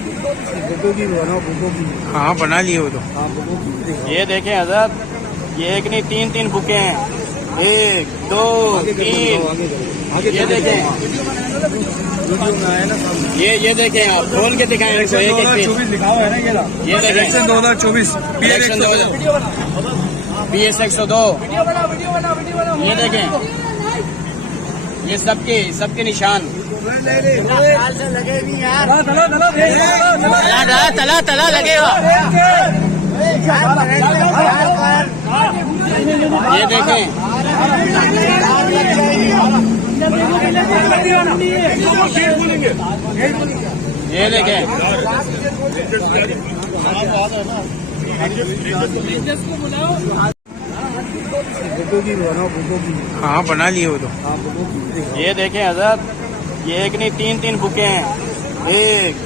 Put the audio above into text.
बुको की बनाओ, बुको की। हाँ बना लिए वो तो। हाँ बुको की दिखाओ। ये देखें हजरत, ये एक नहीं तीन तीन बुके हैं। 1 2 आगे करके 3। दिखाओ, आगे करो। आगे ये करके देखें, दिखाओ। वीडियो में आया ना सामने। ये देखें, आप खोल के दिखाएं इनको एक एक पीस। 2024 लिखा हुआ है ना ये। ये देखें, इलेक्शन 2024 इलेक्शन 2024 BS 102। ये देखें, ये सबके निशान। तला लगेगा। ये देखें, ये देखें, बुको की बनाओ, बुको की। हाँ बना लिए वो तो। हाँ बुको की दिखाओ। ये देखें हजरत, ये एक नहीं तीन तीन बुके हैं। 1